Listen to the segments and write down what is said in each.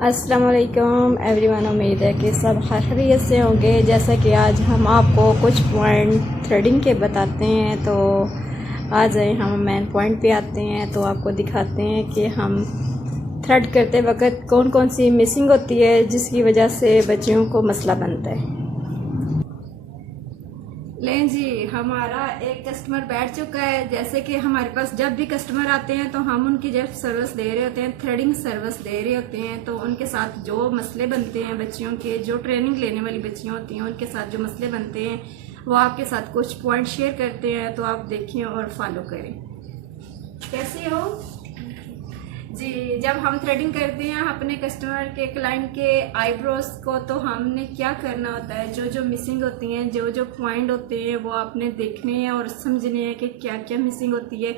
अस्सलाम वालेकुम एवरीवन। उम्मीद है कि सब खैरियत से होंगे। जैसा कि आज हम आपको कुछ पॉइंट थ्रेडिंग के बताते हैं, तो आज हम मेन पॉइंट पे आते हैं। तो आपको दिखाते हैं कि हम थ्रेड करते वक्त कौन कौन सी मिसिंग होती है जिसकी वजह से बच्चियों को मसला बनता है। लें जी, हमारा एक कस्टमर बैठ चुका है। जैसे कि हमारे पास जब भी कस्टमर आते हैं तो हम उनकी जब सर्विस दे रहे होते हैं, थ्रेडिंग सर्विस दे रहे होते हैं, तो उनके साथ जो मसले बनते हैं बच्चियों के, जो ट्रेनिंग लेने वाली बच्चियां होती हैं उनके साथ जो मसले बनते हैं वो आपके साथ कुछ पॉइंट शेयर करते हैं। तो आप देखें और फॉलो करें। कैसे हो जी? जब हम थ्रेडिंग करते हैं अपने कस्टमर के, क्लाइंट के आईब्रोज को, तो हमने क्या करना होता है, जो जो मिसिंग होती हैं, जो जो पॉइंट होते हैं वो आपने देखने हैं और समझने हैं कि क्या क्या मिसिंग होती है।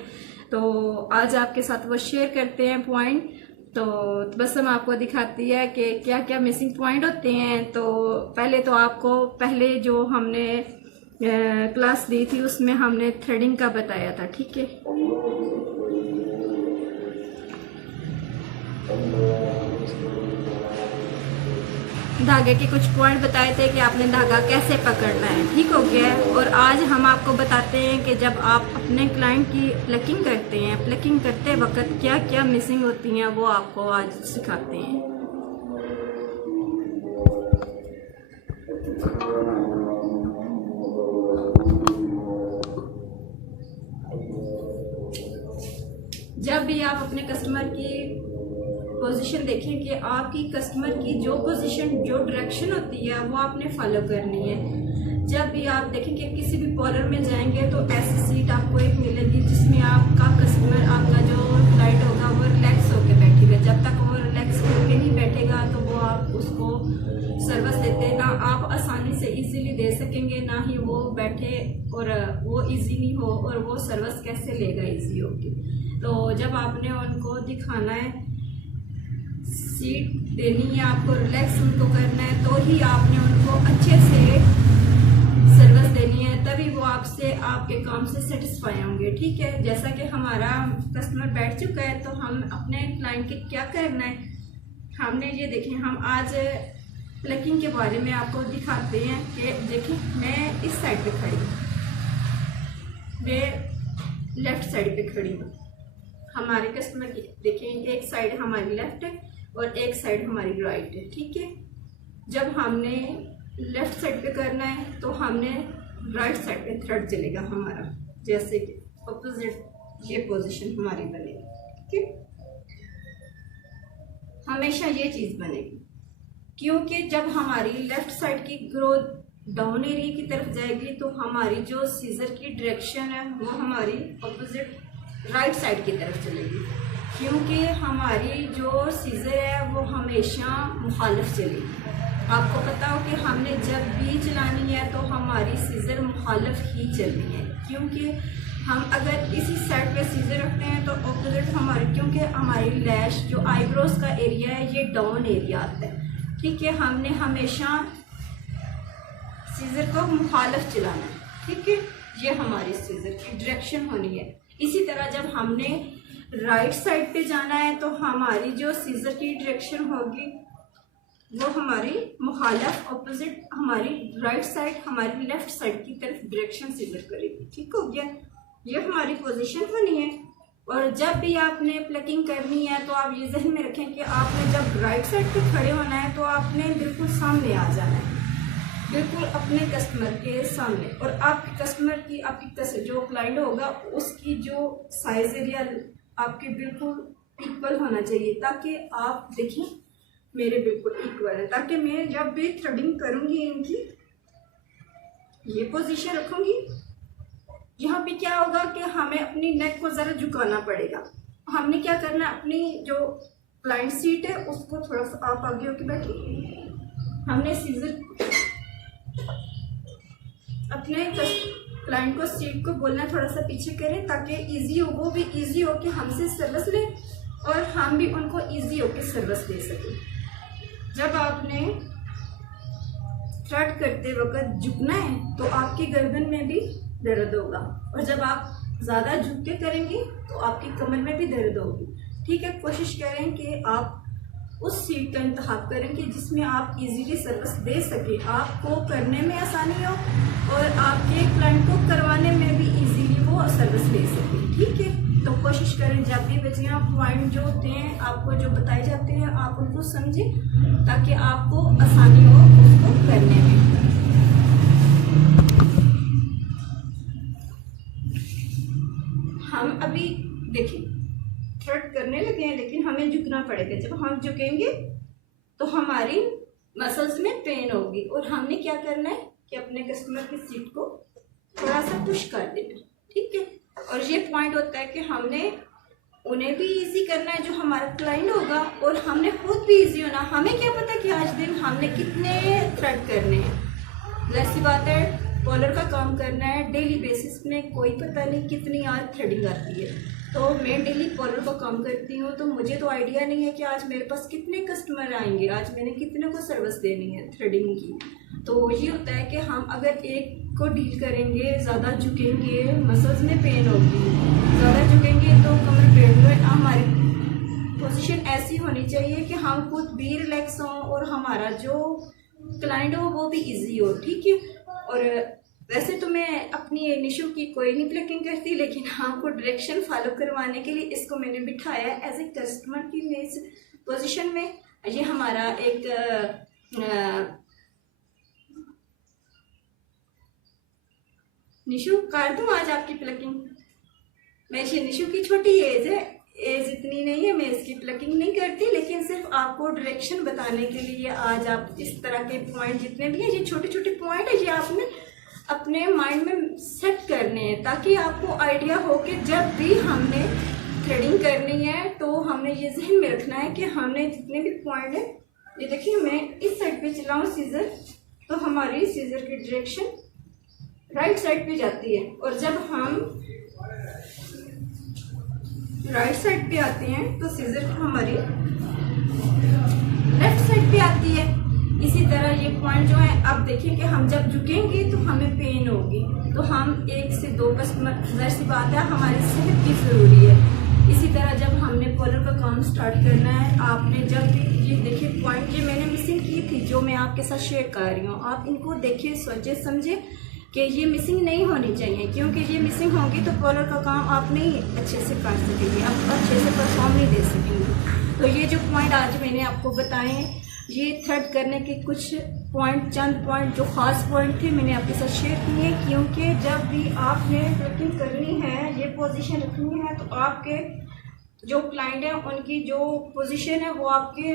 तो आज आपके साथ वो शेयर करते हैं पॉइंट। तो बस हम आपको दिखाती है कि क्या क्या मिसिंग पॉइंट होते हैं। तो पहले तो आपको पहले जो हमने क्लास दी थी उसमें हमने थ्रेडिंग का बताया था, ठीक है। धागे के कुछ पॉइंट बताए थे कि आपने धागा कैसे पकड़ना है, ठीक हो गया है। और आज हम आपको बताते हैं कि जब आप अपने क्लाइंट की प्लकिंग करते हैं, प्लकिंग करते वक्त क्या क्या मिसिंग होती हैं वो आपको आज सिखाते हैं। जब भी आप अपने कस्टमर की पोजीशन देखें कि आपकी कस्टमर की जो पोजीशन, जो डायरेक्शन होती है वो आपने फॉलो करनी है। जब भी आप देखें कि किसी भी पार्लर में जाएंगे तो ऐसी सीट आपको एक मिलेगी जिसमें आपका कस्टमर, आपका जो क्लाइंट होगा वो रिलैक्स होकर बैठेगा। जब तक वो रिलैक्स होकर नहीं बैठेगा तो वो आप उसको सर्विस देते ना आप आसानी से इजीली दे सकेंगे, ना ही वो बैठे और वो इजी नहीं हो और वो सर्विस कैसे लेगा इजी होगी। तो जब आपने उनको दिखाना है, सीट देनी है, आपको रिलैक्स उनको करना है, तो ही आपने उनको अच्छे से सर्विस देनी है, तभी वो आपसे, आपके काम से सेटिस्फाई होंगे, ठीक है। जैसा कि हमारा कस्टमर बैठ चुका है तो हम अपने क्लाइंट के क्या करना है, हमने ये देखें। हम आज प्लकिंग के बारे में आपको दिखाते हैं कि देखिए, मैं इस साइड पे खड़ी हूँ, मैं लेफ्ट साइड पे खड़ी हूँ। हमारे कस्टमर की देखें, एक साइड हमारी लेफ्ट है और एक साइड हमारी राइट है, ठीक है। जब हमने लेफ्ट साइड पे करना है तो हमने राइट साइड पे थ्रेड चलेगा हमारा, जैसे कि अपोजिट ये पोजीशन हमारी बनेगी, ठीक है। हमेशा ये चीज बनेगी, क्योंकि जब हमारी लेफ्ट साइड की ग्रोथ डाउन एरिया की तरफ जाएगी तो हमारी जो सीजर की डायरेक्शन है वो हमारी अपोजिट राइट साइड की तरफ चलेगी, क्योंकि हमारी जो सीजर है वो हमेशा मुखालिफ चलेगी। आपको पता हो कि हमने जब भी चलानी है तो हमारी सीजर मुखालिफ ही चलनी है, क्योंकि हम अगर इसी साइड पे सीजर रखते हैं तो ऑपोजिट हमारी, क्योंकि हमारी लैश जो आईब्रोज का एरिया है ये डाउन एरिया आता है, ठीक है। हमने हमेशा सीजर को मुखालिफ चलाना है, ठीक है। ये हमारी सीजर की डायरेक्शन होनी है। इसी तरह जब हमने राइट साइड पे जाना है तो हमारी जो सीजर की डायरेक्शन होगी वो हमारी मुखालिफ, ऑपोजिट हमारी राइट साइड, हमारी लेफ्ट साइड की तरफ डायरेक्शन सीजर करेगी, ठीक हो गया। ये हमारी पोजीशन होनी है। और जब भी आपने प्लकिंग करनी है तो आप ये जहन में रखें कि आपने जब राइट साइड पे खड़े होना है तो आपने बिल्कुल सामने आ जाना है, बिल्कुल अपने कस्टमर के सामने। और आपके कस्टमर की, आपकी जो क्लाइंट होगा उसकी जो साइज एरिया आपके बिल्कुल इक्वल होना चाहिए, ताकि आप देखें मेरे बिल्कुल इक्वल है, ताकि मैं जब भी थ्रेडिंग करूंगी इनकी ये पोजीशन रखूंगी। यहाँ पे क्या होगा कि हमें अपनी नेक को जरा झुकाना पड़ेगा। हमने क्या करना, अपनी जो क्लाइंट सीट है उसको थोड़ा सा आप आगे होके बैठिए। हमने सीजर अपने क्लाइंट को, सीट को बोलना थोड़ा सा पीछे करें, ताकि इजी हो, वो भी इजी हो कि हमसे सर्विस ले और हम भी उनको इजी हो के सर्विस दे सकें। जब आपने थ्रेड करते वक्त झुकना है तो आपकी गर्दन में भी दर्द होगा, और जब आप ज़्यादा झुक के करेंगे तो आपकी कमर में भी दर्द होगी, ठीक है। कोशिश करें कि आप उस सीट का इंतखाब करें कि जिसमें आप इजीली सर्विस दे सके, आपको करने में आसानी हो और आपके क्लाइंट को करवाने में भी इजीली वो सर्विस ले सके। ठीक है, तो कोशिश करें जब भी बच्चियाँ पॉइंट जो होते हैं आपको जो बताए जाते हैं आप उनको समझें ताकि आपको आसानी हो उसको करने में। हम अभी देखिए थ्रेड करने लगे हैं, लेकिन हमें झुकना पड़ेगा। जब हम झुकेंगे तो हमारी मसल्स में पेन होगी और हमने क्या करना है कि अपने कस्टमर की सीट को थोड़ा सा पुश कर देना। ठीक है, और ये पॉइंट होता है कि हमने उन्हें भी इजी करना है जो हमारा क्लाइंट होगा और हमने खुद भी इजी होना। हमें क्या पता कि आज दिन हमने कितने थ्रेड करने हैं। जैसी बात है कॉलर का काम करना है डेली बेसिस में, कोई पता नहीं कितनी आज थ्रेडिंग आती है। तो मैं डेली कॉलर का काम करती हूँ तो मुझे तो आइडिया नहीं है कि आज मेरे पास कितने कस्टमर आएंगे, आज मैंने कितने को सर्विस देनी है थ्रेडिंग की। तो ये होता है कि हम अगर एक को डील करेंगे, ज़्यादा झुकेंगे मसल्स में पेन होगी, ज़्यादा झुकेंगे तो कमर पेन में। हमारी पोजीशन ऐसी होनी चाहिए कि हम खुद भी रिलैक्स हों और हमारा जो क्लाइंट हो वो भी इजी हो। ठीक है, और वैसे तो मैं अपनी निशु की कोई नहीं प्लकिंग करती, लेकिन आपको डायरेक्शन फॉलो करवाने के लिए इसको मैंने बिठाया एज ए कस्टमर की इस पोजीशन में। ये हमारा एक निशु कर दूं आज आपकी प्लकिंग। मैं निशु की छोटी एज है, एज इतनी नहीं है, मैं इसकी प्लकिंग नहीं करती, लेकिन सिर्फ आपको डायरेक्शन बताने के लिए आज आप इस तरह के पॉइंट जितने भी हैं, ये छोटे छोटे पॉइंट है, ये आपने अपने माइंड में सेट करने हैं ताकि आपको आइडिया हो कि जब भी हमने थ्रेडिंग करनी है तो हमने ये जहन में रखना है कि हमने जितने भी पॉइंट है, ये देखिए मैं इस साइड पे चलाऊं सीजर तो हमारी सीजर की डायरेक्शन राइट साइड पे जाती है, और जब हम राइट साइड पे आते हैं तो सीजर हमारी लेफ्ट साइड पे आती है। इसी तरह ये पॉइंट जो है, अब देखिए कि हम जब झुकेंगे तो हमें पेन होगी, तो हम 1 से 2 कस्टमर, जैसी बात है हमारी सेहत की ज़रूरी है। इसी तरह जब हमने कॉलर का काम स्टार्ट करना है, आपने जब भी ये देखिए पॉइंट ये मैंने मिसिंग की थी जो मैं आपके साथ शेयर कर रही हूँ, आप इनको देखिए सोचे समझे कि ये मिसिंग नहीं होनी चाहिए, क्योंकि ये मिसिंग होगी तो कॉलर का काम आप नहीं अच्छे से कर सकेंगे, आप अच्छे से परफॉर्म नहीं दे सकेंगे। तो ये जो पॉइंट आज मैंने आपको बताए, ये थ्रेड करने के कुछ पॉइंट, चंद पॉइंट जो ख़ास पॉइंट थे मैंने आपके साथ शेयर किए, क्योंकि जब भी आपने वर्किंग करनी है, ये पोजीशन रखनी है, तो आपके जो क्लाइंट हैं उनकी जो पोजीशन है वो आपके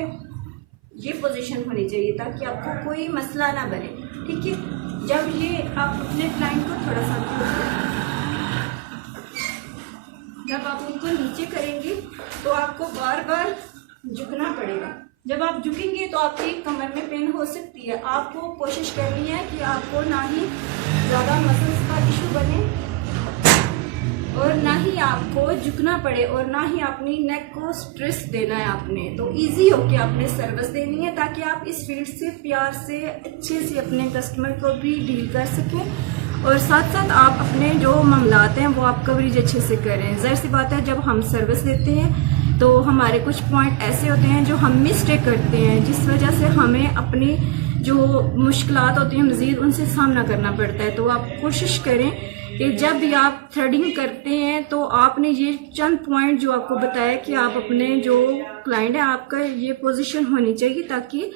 ये पोजीशन होनी चाहिए ताकि आपको कोई मसला ना बने। ठीक है, जब ये आप अपने क्लाइंट को थोड़ा सा जब आप उनको नीचे करेंगे तो आपको बार बार झुकना पड़ेगा। जब आप झुकेंगे तो आपकी कमर में पेन हो सकती है। आपको कोशिश करनी है कि आपको ना ही ज़्यादा मसल्स का इशू बने और ना ही आपको झुकना पड़े और ना ही अपनी नेक को स्ट्रेस देना है आपने। तो इजी होके आपने सर्विस देनी है ताकि आप इस फील्ड से प्यार से अच्छे से अपने कस्टमर को भी डील कर सकें और साथ साथ आप अपने जो मामलात हैं वो आप कवरेज अच्छे से करें। ज़ाहिर सी बात है जब हम सर्विस देते हैं तो हमारे कुछ पॉइंट ऐसे होते हैं जो हम मिस्टेक करते हैं, जिस वजह से हमें अपनी जो मुश्किलात होती हैं मज़ीद उनसे सामना करना पड़ता है। तो आप कोशिश करें कि जब भी आप थ्रेडिंग करते हैं तो आपने ये चंद पॉइंट जो आपको बताया कि आप अपने जो क्लाइंट है आपका ये पोजीशन होनी चाहिए ताकि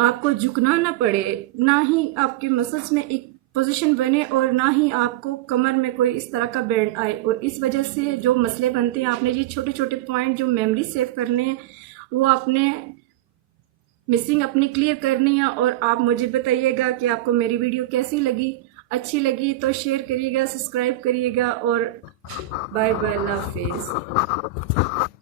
आपको झुकना ना पड़े, ना ही आपके मसल्स में एक पोजीशन बने और ना ही आपको कमर में कोई इस तरह का बेंड आए। और इस वजह से जो मसले बनते हैं, आपने ये छोटे छोटे पॉइंट जो मेमोरी सेव करने हैं वो आपने मिसिंग अपनी क्लियर करनी है। और आप मुझे बताइएगा कि आपको मेरी वीडियो कैसी लगी। अच्छी लगी तो शेयर करिएगा, सब्सक्राइब करिएगा और बाय बाय, अल्लाह हाफिज़।